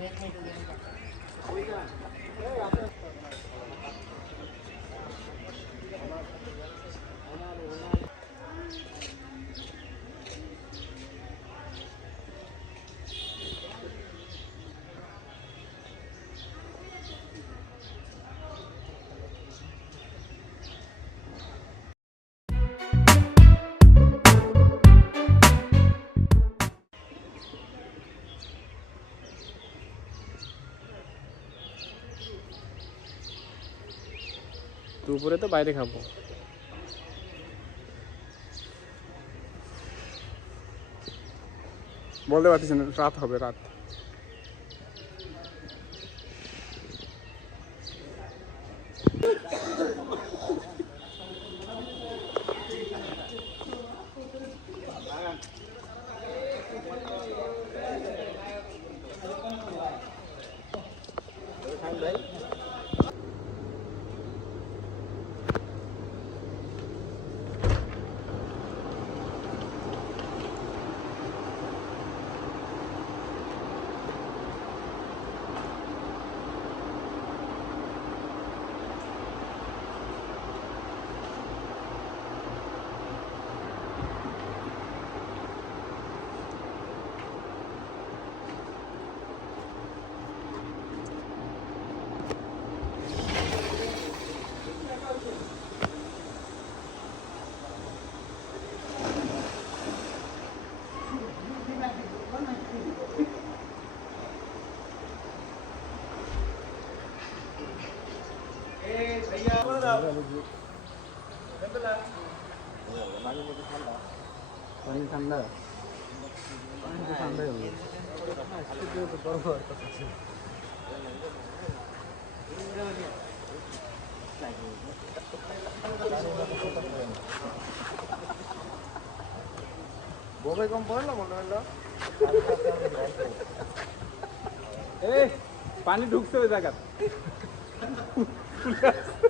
你先看一下这个头一个 দুপুরে তো বাইরে খাব। বলতে পারতেছি না রাত হবে রাত। পানি ঠান্ডা ববে কম পড়ে না মনে হলো এই পানি ঢুকছে ওই জায়গা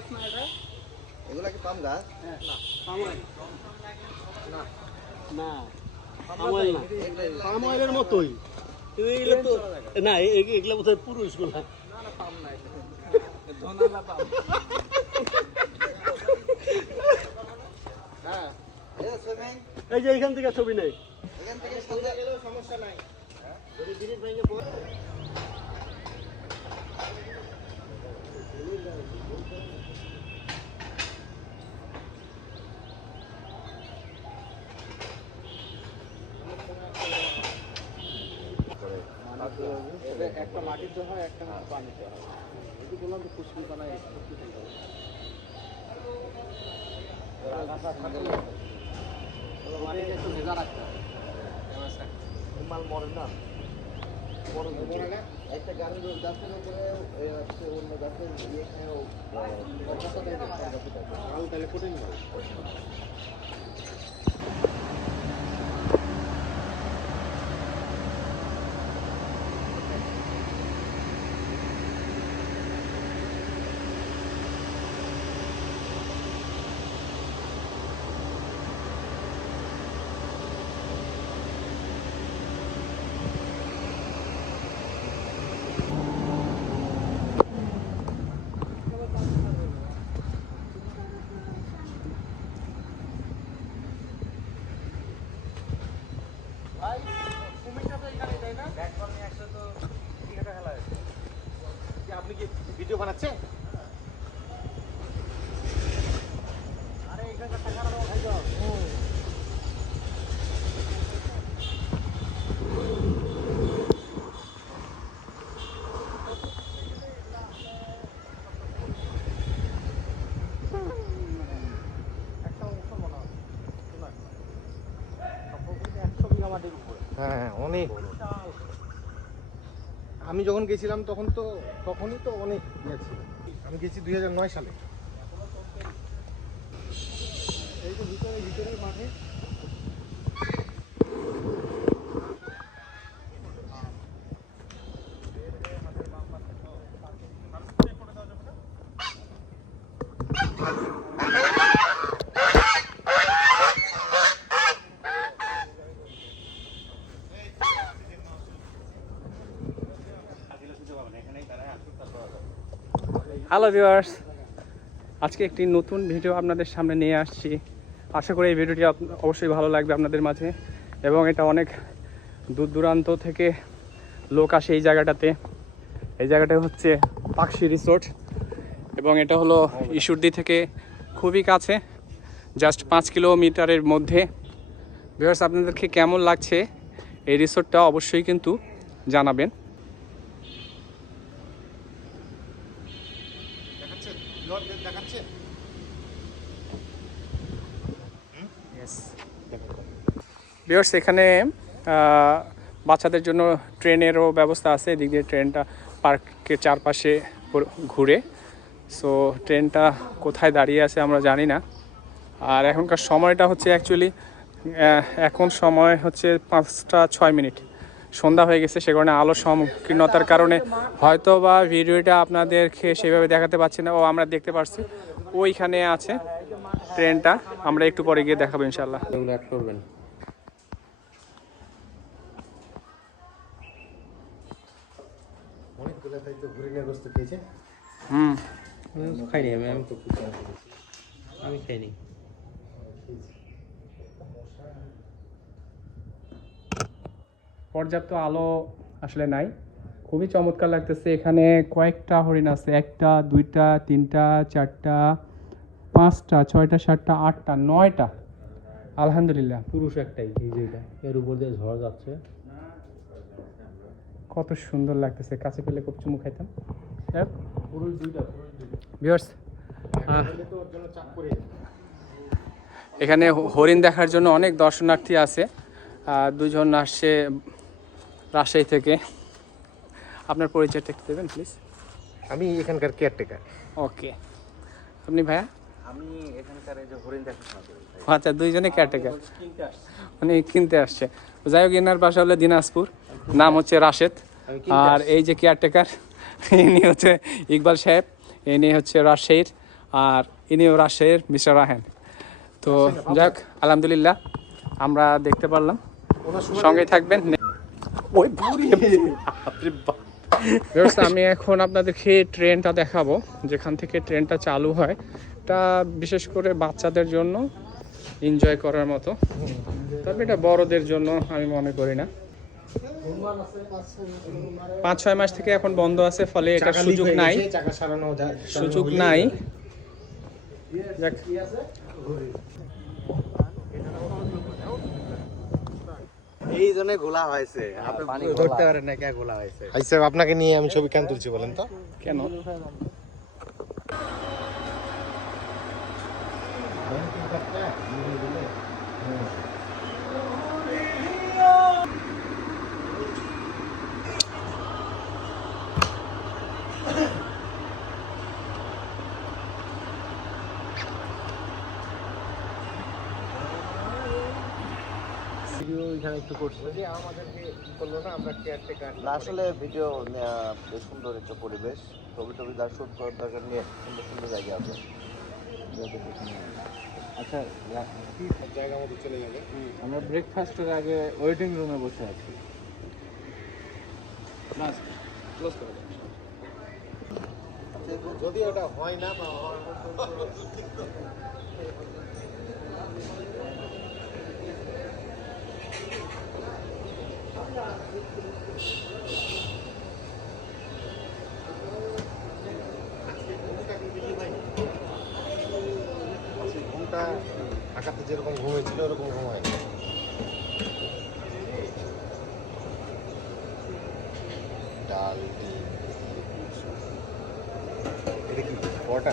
গাছ না এটা এগুলা কি পাম গাছ? হ্যাঁ না। পাম না। না। পাম অয়েল না। পাম অয়েলের মতোই। এগুলো তো না এ- এ- এগুলো পুরুষগুলো না না পাম না ধনালা পাম। হ্যাঁ। এই যে এখান থেকে ছবি নেই। এখান থেকে সমস্যা নাই। যদি ব্রিজ ভেঙে একটা মাটিতে হয় একটা পানিতে হয়। যদি বললাম তো খুশকি বানায়। মাটিতে একটু ভেজা রাখতে হবে। মাল মরে না। একটা গাড়ির গাছের উপরে অন্য গাছের ইয়ে খেয়ে ও, আহ, কলকাতা থেকে একটা গাছে তাহলে কঠিন হবে হ্যাঁ অনেক। আমি যখন গেছিলাম তখন তো, তখনই তো অনেক গেছি আমি গেছি দুই হাজার নয় সালে। এই যে ভিতরে ভিতরে মাঠে হ্যালো ভিউয়ার্স আজকে একটি নতুন ভিডিও আপনাদের সামনে নিয়ে আসছি। আশা করি এই ভিডিওটি অবশ্যই ভালো লাগবে আপনাদের মাঝে এবং এটা অনেক দূর দূরান্ত থেকে লোক আসে এই জায়গাটাতে। এই জায়গাটা হচ্ছে পাকশি রিসোর্ট এবং এটা হলো ইসুরদি থেকে খুবই কাছে জাস্ট পাঁচ কিলোমিটারের মধ্যে। ভিউয়ার্স আপনাদেরকে কেমন লাগছে এই রিসোর্টটা অবশ্যই কিন্তু জানাবেন। বিয়ার্স এখানে বাচ্চাদের জন্য ট্রেনেরও ব্যবস্থা আছে। এদিক দিয়ে ট্রেনটা পার্কের চারপাশে ঘুরে। সো ট্রেনটা কোথায় দাঁড়িয়ে আছে আমরা জানি না। আর এখনকার সময়টা হচ্ছে অ্যাকচুয়ালি এখন সময় হচ্ছে পাঁচটা ছয় মিনিট। সন্ধ্যা হয়ে গেছে, সে কারণে আলো সংকীর্ণতার কারণে হয়তো বা ভিডিওটা আপনাদেরকে সেভাবে দেখাতে পারছি না। ও, আমরা দেখতে পাচ্ছি ওইখানে আছে ট্রেনটা। আমরা একটু পরে গিয়ে দেখাবো ইনশাল্লাহ তাই তো ঘুরে নিয়ে গোস্ত খেয়েছে। হুম। খাইনি আমি আমি তো আমি খাইনি। পর্যাপ্ত আলো আসলে নাই। খুবই চমৎকার লাগতেছে। এখানে কয়েকটা হরিণ আছে। একটা দুইটা তিনটা চারটা পাঁচটা ছয়টা সাতটা আটটা নয়টা। আলহামদুলিল্লাহ। পুরুষ একটাই এই যে এটা। এর উপর দিয়ে ঝড় যাচ্ছে। কত সুন্দর লাগতেছে। কাছে পেলে খুব চুমু খাইতাম। ভিউয়ার্স করে এখানে হরিণ দেখার জন্য অনেক দর্শনার্থী আছে। দুজন আসছে রাজশাহী থেকে। আপনার পরিচয়টা একটু দেবেন প্লিজ আমি এখানকার কেয়ারটেকার ওকে আপনি ভাইয়া? আমি এখানকার এই যে হরিণ দেখাশোনা করি আচ্ছা দুইজনে কেয়ারটেকার উনি কিনতে আসছে। যাই হোক এনার বাসা হলো দিনাজপুর। নাম হচ্ছে রাশেদ। আর এই যে কেয়ারটেকার ইনি হচ্ছে ইকবাল সাহেব ইনি হচ্ছে রাজশাহীর আর ইনিও রাজশাহীর মিস্টার রাহেন তো যাই হোক আলহামদুলিল্লাহ আমরা দেখতে পারলাম। সঙ্গে থাকবেন। ওই Viewers, আমি এখন আপনাদেরকে ট্রেনটা দেখাবো যেখান থেকে ট্রেনটা চালু হয়। এটা বিশেষ করে বাচ্চাদের জন্য এনজয় করার মতো। তবে এটা বড়দের জন্য আমি মনে করি না। পাঁচ ছয় মাস থেকে এখন বন্ধ আছে ফলে এটা সুযোগ নাই। সুযোগ নাই। এই জন্য ঘোলা হয়েছে। আপনি ধরতে পারেন না কে ঘোলা হয়েছে। আইসা আপনাকে নিয়ে আমি ছবি কেন তুলছি বলেন তো? কেন? এখানে একটু করছি। যে আমাদেরকে কি করল না আমরা কেয়ারটেকার না আসলে ভিডিও বেশ সুন্দর একটা পরিবেশ। ছবি টবি যা শুট করার দরকার নিয়ে সুন্দর সুন্দর জায়গা আছে। আচ্ছা জায়গা মতো চলে যাবে। আমরা ব্রেকফাস্টের আগে ওয়েটিং রুমে বসে আছি। যদি ওটা হয় না বা হওয়ার মতো ঘুমটা ঢাকাতে যেরকম ঘুমিয়েছিল ওরকম ঘুমায় না ডাল এটা কি পরোটা?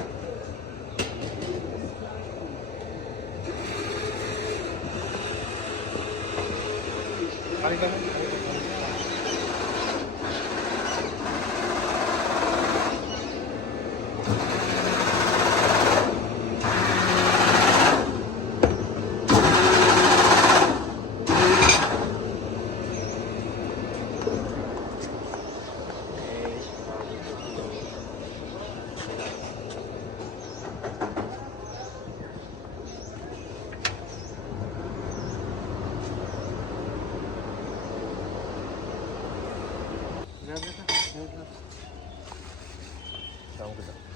খালিটা আরে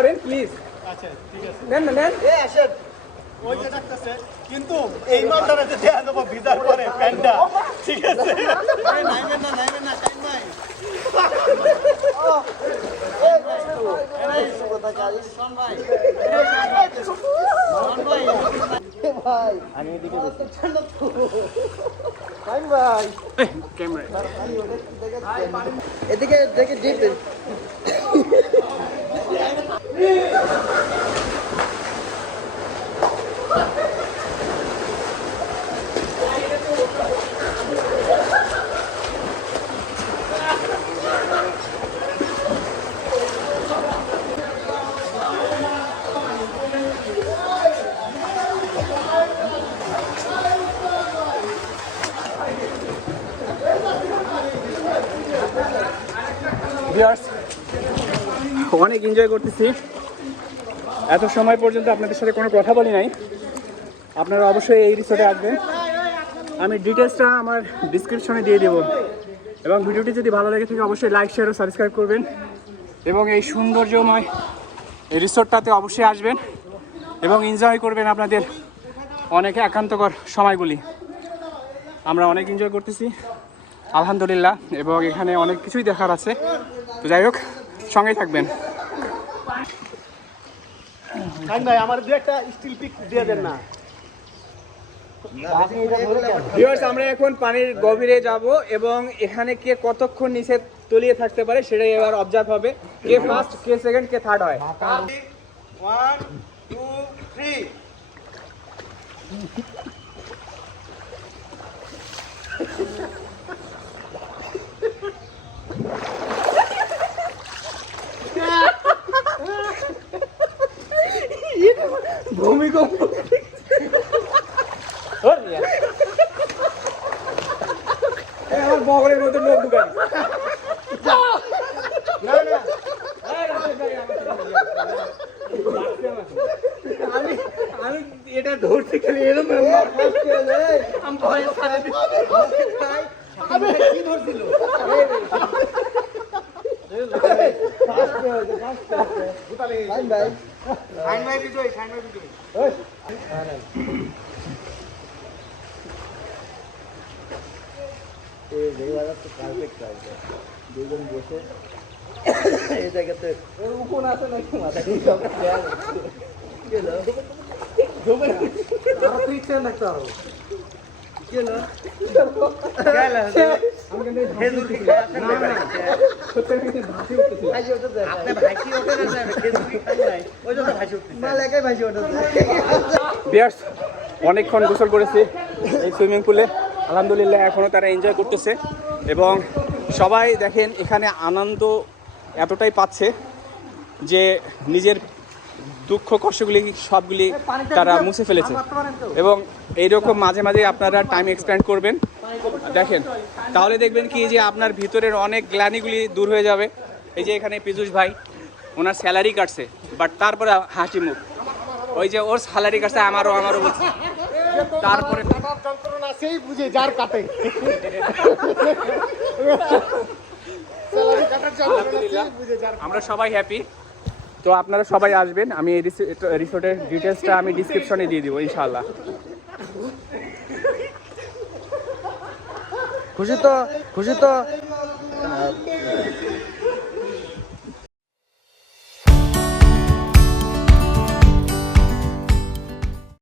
করেন প্লিজ নেন না নেন এ আসেন কিন্তু এই মালটারে যে দেয়া দেবো ভিজার পরে প্যান্টটা ঠিক আছে নাইবেন না নাইবেন না টাইম নাই কথা কাজ শোন ভাই ভাই ভাই আমি এদিকে ভাই ভাই এদিকে দেখে জিপ Yeah. এনজয় করতেছি। এত সময় পর্যন্ত আপনাদের সাথে কোনো কথা বলি নাই। আপনারা অবশ্যই এই রিসোর্টে আসবেন। আমি ডিটেলসটা আমার ডিসক্রিপশনে দিয়ে দেবো। এবং ভিডিওটি যদি ভালো লাগে থাকে, অবশ্যই লাইক শেয়ার ও সাবস্ক্রাইব করবেন। এবং এই সৌন্দর্যময় এই রিসোর্টটাতে অবশ্যই আসবেন। এবং এনজয় করবেন আপনাদের অনেক একান্তকর সময়গুলি। আমরা অনেক এনজয় করতেছি। আলহামদুলিল্লাহ। এবং এখানে অনেক কিছুই দেখার আছে। তো যাই হোক, সঙ্গেই থাকবেন। খান ভাই আমার দু একটা স্টিল পিক দিয়ে দেন না। ভিউয়ার্স আমরা এখন পানির গভীরে যাব এবং এখানে কে কতক্ষণ নিচে তলিয়ে থাকতে পারে সেটাই এবার অবজার্ভ হবে। কে ফার্স্ট কে সেকেন্ড কে থার্ড হয়। ওয়ান টু থ্রি ভূমিকম্প। আমার বগলের মধ্যে লোক আমি আমি এটা ধরতে গেলে এরকম আমি ভয় পারফেক্ট আছে দুজন বসে এই জায়গাতে উকুন আছে নাকি মাথা গেল বিয়ার্স অনেকক্ষণ গোসল করেছি এই সুইমিং পুলে। আলহামদুলিল্লাহ এখনও তারা এনজয় করতেছে। এবং সবাই দেখেন এখানে আনন্দ এতটাই পাচ্ছে যে নিজের দুঃখ কষ্টগুলি সবগুলি তারা মুছে ফেলেছে। এবং এইরকম মাঝে মাঝে আপনারা টাইম এক্সপেন্ড করবেন। দেখেন তাহলে দেখবেন কি যে আপনার ভিতরের অনেক গ্লানিগুলি দূর হয়ে যাবে। এই যে এখানে পীযুষ ভাই ওনার স্যালারি কাটছে বাট তারপরে হাসি মুখ। ওই যে ওর স্যালারি কাটছে আমারও আমারও বলছে তারপরে যন্ত্রণা সেই বুঝে যার কাটে। আমরা সবাই হ্যাপি তো আপনারা সবাই আসবেন, আমি এই রিসোর্টের ডিটেলসটা আমি ডিসক্রিপশনে দিয়ে দিব ইনশাল্লাহ খুশি তো খুশি তো।